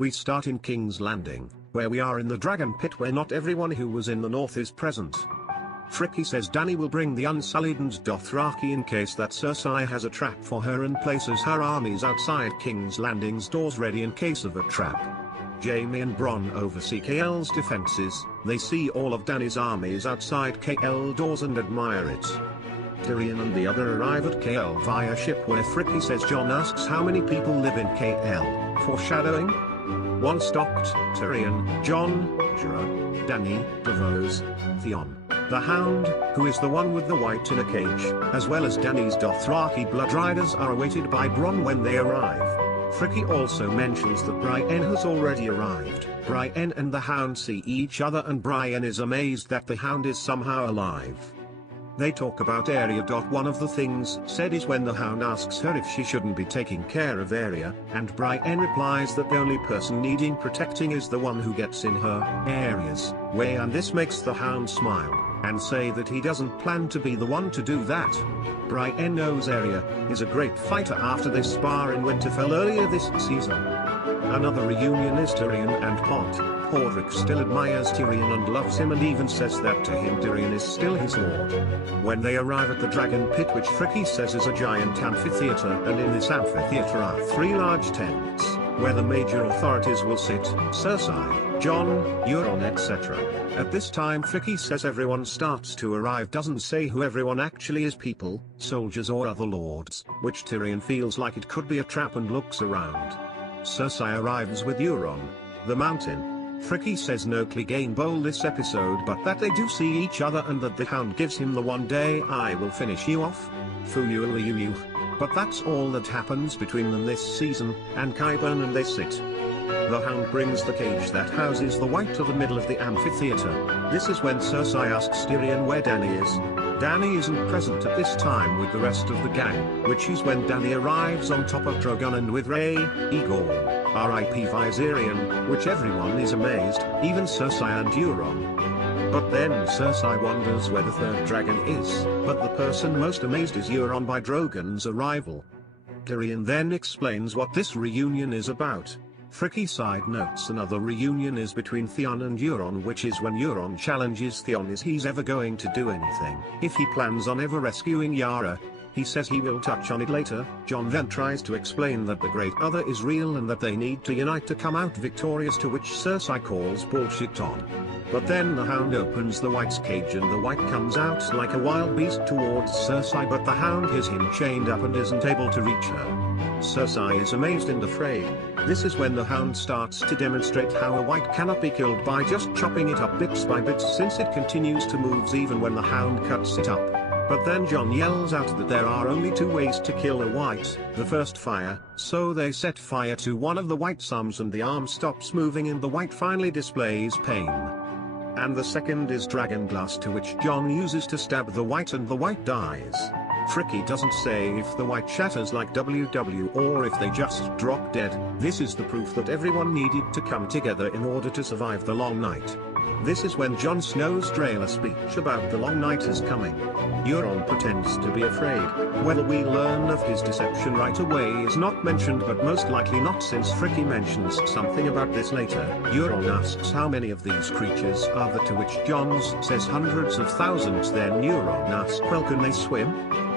We start in King's Landing, where we are in the dragon pit where not everyone who was in the north is present. Friki says Dany will bring the Unsullied and Dothraki in case that Cersei has a trap for her and places her armies outside King's Landing's doors ready in case of a trap. Jaime and Bronn oversee KL's defenses. They see all of Dany's armies outside KL doors and admire it. Tyrion and the other arrive at KL via ship where Friki says Jon asks how many people live in KL, foreshadowing. One stopped, Tyrion, Jon, Jorah, Dany, Davos, Theon, the Hound, who is the one with the white in a cage, as well as Dany's Dothraki blood riders are awaited by Bronn when they arrive. Friki also mentions that Brienne has already arrived. Brienne and the Hound see each other and Brienne is amazed that the Hound is somehow alive. They talk about Arya. One of the things said is when the Hound asks her if she shouldn't be taking care of Arya, and Brienne replies that the only person needing protecting is the one who gets in her, Arya's, way, and this makes the Hound smile, and say that he doesn't plan to be the one to do that. Brienne knows Arya is a great fighter after they spar in Winterfell earlier this season. Another reunion is Tyrion and Pont. Podrick still admires Tyrion and loves him and even says that to him Tyrion is still his lord. When they arrive at the dragon pit, which Friki says is a giant amphitheater, and in this amphitheater are 3 large tents, where the major authorities will sit, Cersei, Jon, Euron etc. At this time Friki says everyone starts to arrive, doesn't say who everyone actually is, people, soldiers or other lords, which Tyrion feels like it could be a trap and looks around. Cersei arrives with Euron, the Mountain. Friki says no Clegane Bowl this episode, but that they do see each other and that the Hound gives him the "one day I will finish you off" you. But that's all that happens between them this season, and Qyburn and they sit. The Hound brings the cage that houses the White to the middle of the amphitheater. This is when Cersei asks Tyrion where Dany is. Dany isn't present at this time with the rest of the gang, which is when Dany arrives on top of Drogon and with Rhae, Igor, R.I.P. Viserion, which everyone is amazed, even Cersei and Euron. But then Cersei wonders where the third dragon is, but the person most amazed is Euron by Drogon's arrival. Tyrion then explains what this reunion is about. Friki side notes another reunion is between Theon and Euron, which is when Euron challenges Theon is he's ever going to do anything. If he plans on ever rescuing Yara, he says he will touch on it later. Jon then tries to explain that the Great Other is real and that they need to unite to come out victorious, to which Cersei calls bullshit on. But then the Hound opens the White's cage and the White comes out like a wild beast towards Cersei, but the Hound has him chained up and isn't able to reach her. Cersei is amazed and afraid. This is when the Hound starts to demonstrate how a White cannot be killed by just chopping it up bits by bits, since it continues to move even when the Hound cuts it up. But then Jon yells out that there are only 2 ways to kill a White, the first fire, so they set fire to one of the White's arms and the arm stops moving and the White finally displays pain. And the second is Dragonglass, to which Jon uses to stab the White and the White dies. Friki doesn't say if the White shatters like WW or if they just drop dead. This is the proof that everyone needed to come together in order to survive the long night. This is when Jon Snow's trailer speech about the long night is coming. Euron pretends to be afraid. Whether we learn of his deception right away is not mentioned, but most likely not, since Friki mentions something about this later. Euron asks how many of these creatures are there, to which Jon says hundreds of thousands. Then Euron asks, well, can they swim?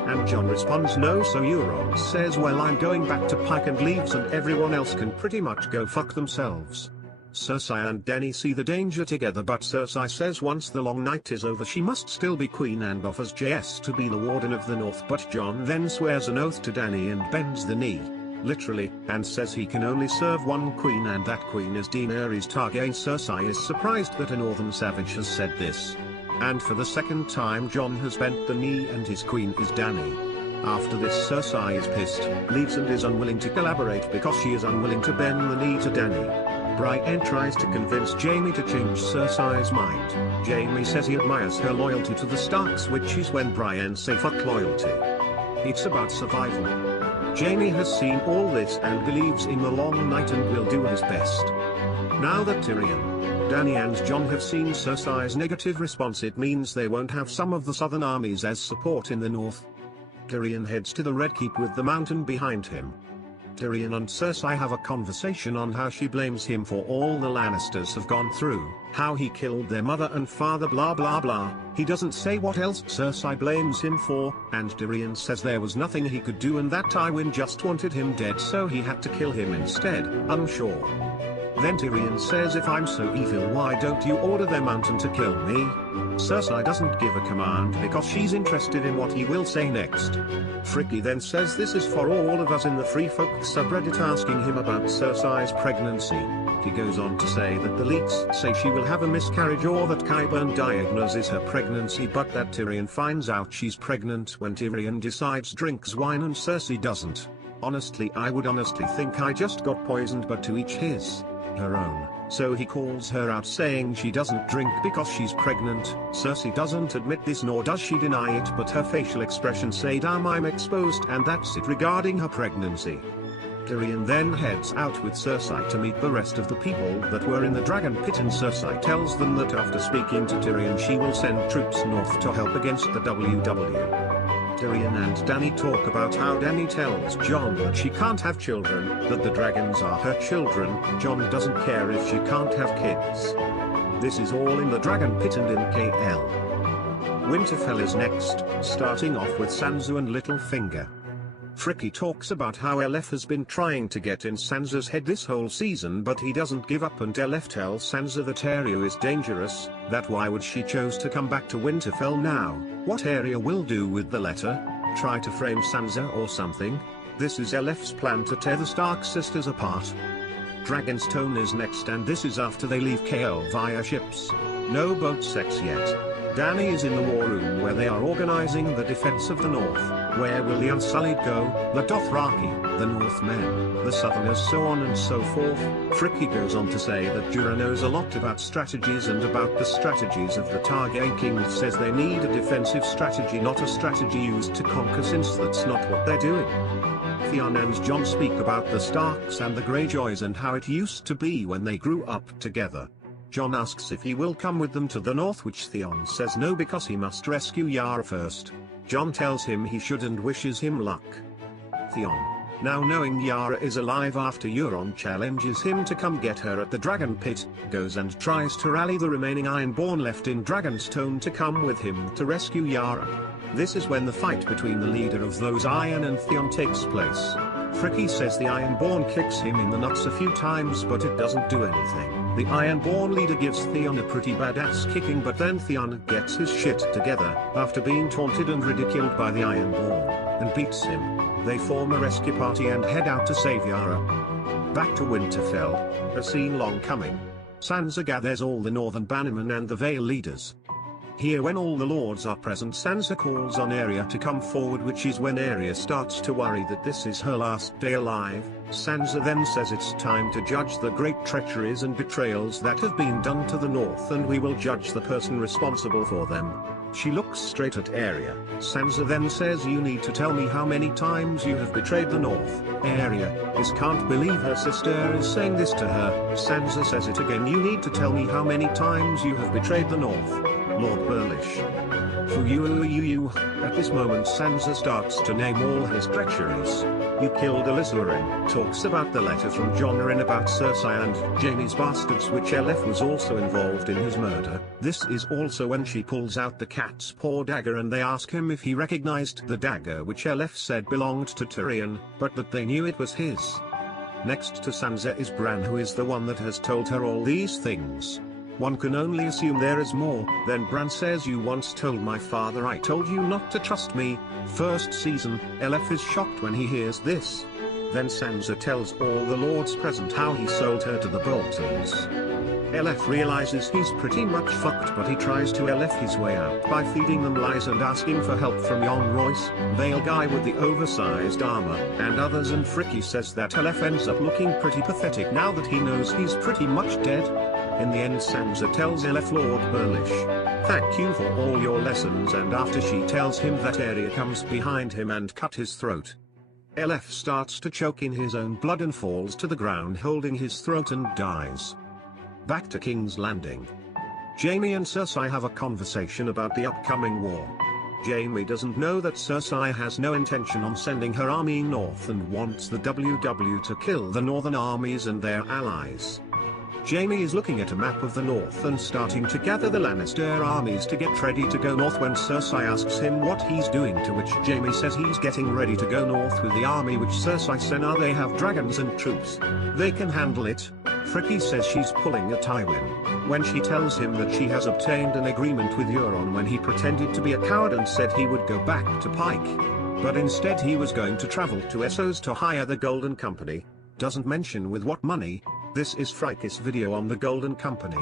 And Jon responds no, so Euron says, well, I'm going back to Pike, and leaves, and everyone else can pretty much go fuck themselves. Cersei and Dany see the danger together, but Cersei says once the long night is over she must still be queen and offers JS to be the Warden of the North, but Jon then swears an oath to Dany and bends the knee, literally, and says he can only serve one queen and that queen is Daenerys Targaryen. Cersei is surprised that a northern savage has said this. And for the second time Jon has bent the knee and his queen is Dany. After this Cersei is pissed, leaves and is unwilling to collaborate because she is unwilling to bend the knee to Dany. Brienne tries to convince Jaime to change Cersei's mind. Jaime says he admires her loyalty to the Starks, which is when Brienne says fuck loyalty. It's about survival. Jaime has seen all this and believes in the long night and will do his best. Now that Tyrion, Dany and Jon have seen Cersei's negative response, it means they won't have some of the southern armies as support in the north. Tyrion heads to the Red Keep with the Mountain behind him. Tyrion and Cersei have a conversation on how she blames him for all the Lannisters have gone through, how he killed their mother and father blah blah blah. He doesn't say what else Cersei blames him for, and Tyrion says there was nothing he could do and that Tywin just wanted him dead so he had to kill him instead, unsure. Then Tyrion says, if I'm so evil why don't you order their mountain to kill me? Cersei doesn't give a command because she's interested in what he will say next. Frickie then says this is for all of us in the Free Folk subreddit asking him about Cersei's pregnancy. He goes on to say that the leaks say she will have a miscarriage or that Qyburn diagnoses her pregnancy but that Tyrion finds out she's pregnant when Tyrion decides drinks wine and Cersei doesn't. Honestly I would honestly think I just got poisoned but to each his. Her own, so he calls her out saying she doesn't drink because she's pregnant. Cersei doesn't admit this nor does she deny it but her facial expressions say damn I'm exposed and that's it regarding her pregnancy. Tyrion then heads out with Cersei to meet the rest of the people that were in the Dragon Pit and Cersei tells them that after speaking to Tyrion she will send troops north to help against the WW. Tyrion and Dany talk about how Dany tells Jon that she can't have children, that the dragons are her children. Jon doesn't care if she can't have kids. This is all in the Dragon Pit and in KL. Winterfell is next, starting off with Sansa and Littlefinger. Frickie talks about how Elef has been trying to get in Sansa's head this whole season but he doesn't give up and Elef tells Sansa that Arya is dangerous, that why would she chose to come back to Winterfell now, what Arya will do with the letter, try to frame Sansa or something. This is Elef's plan to tear the Stark sisters apart. Dragonstone is next and this is after they leave KL via ships. No boat sex yet. Dany is in the war room where they are organizing the defense of the north. Where will the Unsullied go, the Dothraki, the Northmen, the Southerners so on and so forth. Frickie goes on to say that Jorah knows a lot about strategies and about the strategies of the Targaryen kings says they need a defensive strategy not a strategy used to conquer since that's not what they're doing. Theon and Jon speak about the Starks and the Greyjoys and how it used to be when they grew up together. Jon asks if he will come with them to the north which Theon says no because he must rescue Yara first. Jon tells him he should and wishes him luck. Theon, now knowing Yara is alive after Euron challenges him to come get her at the Dragon Pit, goes and tries to rally the remaining Ironborn left in Dragonstone to come with him to rescue Yara. This is when the fight between the leader of those Iron and Theon takes place. Frickie says the Ironborn kicks him in the nuts a few times but it doesn't do anything. The Ironborn leader gives Theon a pretty badass kicking but then Theon gets his shit together, after being taunted and ridiculed by the Ironborn, and beats him. They form a rescue party and head out to save Yara. Back to Winterfell, a scene long coming. Sansa gathers all the Northern Bannermen and the Vale leaders. Here when all the lords are present Sansa calls on Arya to come forward which is when Arya starts to worry that this is her last day alive. Sansa then says it's time to judge the great treacheries and betrayals that have been done to the north and we will judge the person responsible for them. She looks straight at Arya. Sansa then says you need to tell me how many times you have betrayed the north. Arya can't believe her sister is saying this to her. Sansa says it again you need to tell me how many times you have betrayed the north. Lord Burlish. At this moment Sansa starts to name all his treacheries. You killed Alyssa Arryn, talks about the letter from Jon Arryn about Cersei and Jaime's bastards which Elef was also involved in his murder. This is also when she pulls out the cat's paw dagger and they ask him if he recognized the dagger which Elef said belonged to Tyrion, but that they knew it was his. Next to Sansa is Bran who is the one that has told her all these things. One can only assume there is more. Then Bran says you once told my father I told you not to trust me. First season, Elef is shocked when he hears this. Then Sansa tells all the lords present how he sold her to the Boltons. Elef realizes he's pretty much fucked but he tries to Elef his way out by feeding them lies and asking for help from Yohn Royce, Vale guy with the oversized armor, and others and Frickie says that Elef ends up looking pretty pathetic now that he knows he's pretty much dead. In the end Sansa tells Elef Lord Burlish, thank you for all your lessons and after she tells him that Arya comes behind him and cut his throat. Elef starts to choke in his own blood and falls to the ground holding his throat and dies. Back to King's Landing. Jaime and Cersei have a conversation about the upcoming war. Jaime doesn't know that Cersei has no intention on sending her army north and wants the WW to kill the northern armies and their allies. Jaime is looking at a map of the north and starting to gather the Lannister armies to get ready to go north when Cersei asks him what he's doing, to which Jaime says he's getting ready to go north with the army which Cersei sent. They have dragons and troops. They can handle it. Friki says she's pulling a Tywin when she tells him that she has obtained an agreement with Euron when he pretended to be a coward and said he would go back to Pike. But instead he was going to travel to Essos to hire the Golden Company. Doesn't mention with what money. This is Frikis' video on the Golden Company.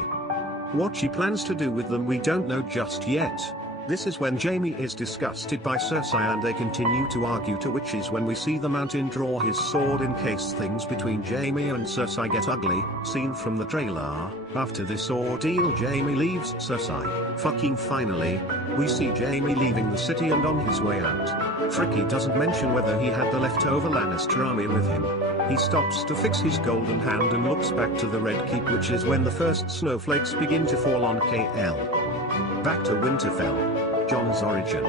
What she plans to do with them we don't know just yet. This is when Jaime is disgusted by Cersei and they continue to argue, to which is when we see the Mountain draw his sword in case things between Jaime and Cersei get ugly, seen from the trailer. After this ordeal Jaime leaves Cersei. Finally, we see Jaime leaving the city and on his way out. Friki doesn't mention whether he had the leftover Lannister army with him. He stops to fix his golden hand and looks back to the Red Keep, which is when the first snowflakes begin to fall on KL. Back to Winterfell. Jon's origin.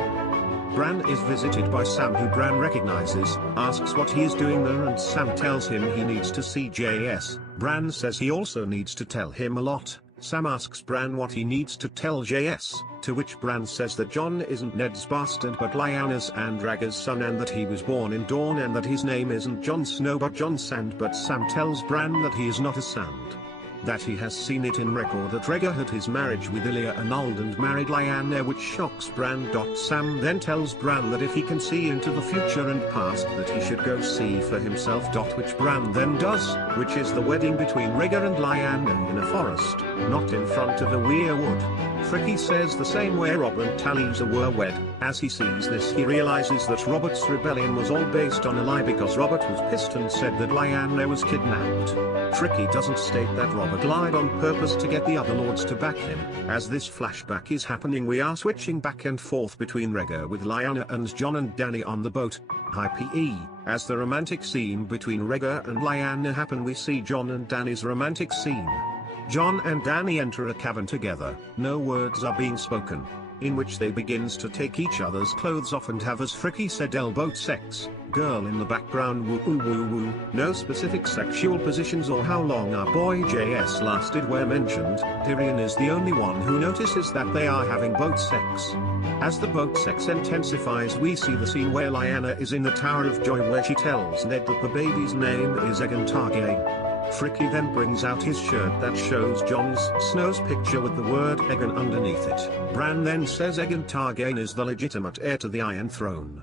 Bran is visited by Sam, who Bran recognizes, asks what he is doing there, and Sam tells him he needs to see JS. Bran says he also needs to tell him a lot. Sam asks Bran what he needs to tell JS, to which Bran says that Jon isn't Ned's bastard but Lyanna's and Rhaegar's son, and that he was born in Dorne, and that his name isn't Jon Snow but Jon Sand. But Sam tells Bran that he is not a Sand. That he has seen it in record that Rhaegar had his marriage with Ilya annulled and married Lyanna, which shocks Bran. Sam then tells Bran that if he can see into the future and past that he should go see for himself. Which Bran then does, which is the wedding between Rhaegar and Lyanna in a forest, not in front of a weirwood. Friki says the same way Robb and Talisa were wed. As he sees this he realizes that Robert's rebellion was all based on a lie, because Robert was pissed and said that Lyanna was kidnapped. Friki doesn't state that Robert lied on purpose to get the other lords to back him. As this flashback is happening we are switching back and forth between Rhaegar with Lyanna and Jon and Dany on the boat. IPE. As the romantic scene between Rhaegar and Lyanna happen we see Jon and Dany's romantic scene. Jon and Dany enter a cavern together, no words are being spoken, in which they begins to take each other's clothes off and have, as Friki said, elbow sex. Girl in the background woo woo woo woo. No specific sexual positions or how long our boy JS lasted were mentioned. Tyrion is the only one who notices that they are having boat sex. As the boat sex intensifies we see the scene where Lyanna is in the Tower of Joy, where she tells Ned that the baby's name is Aegon Targaryen. Friki then brings out his shirt that shows Jon Snow's picture with the word Aegon underneath it. Bran then says Aegon Targaryen is the legitimate heir to the Iron Throne.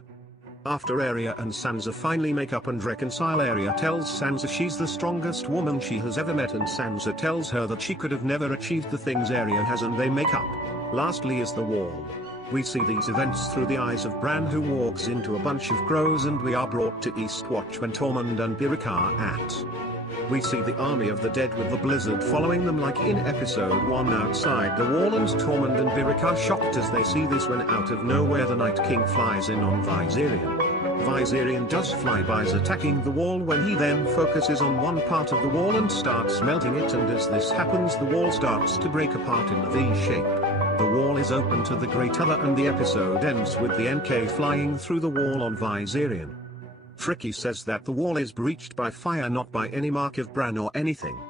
After Arya and Sansa finally make up and reconcile, Arya tells Sansa she's the strongest woman she has ever met, and Sansa tells her that she could have never achieved the things Arya has, and they make up. Lastly is the Wall. We see these events through the eyes of Bran, who walks into a bunch of crows, and we are brought to Eastwatch when Tormund and Beric are at. We see the army of the dead with the blizzard following them like in episode 1 outside the wall, and Tormund and Beric are shocked as they see this when out of nowhere the Night King flies in on Viserion. Viserion does flybys attacking the wall when he then focuses on one part of the wall and starts melting it, and as this happens the wall starts to break apart in a V shape. The wall is open to the Great Other and the episode ends with the NK flying through the wall on Viserion. Friki says that the wall is breached by fire, not by any mark of Bran or anything.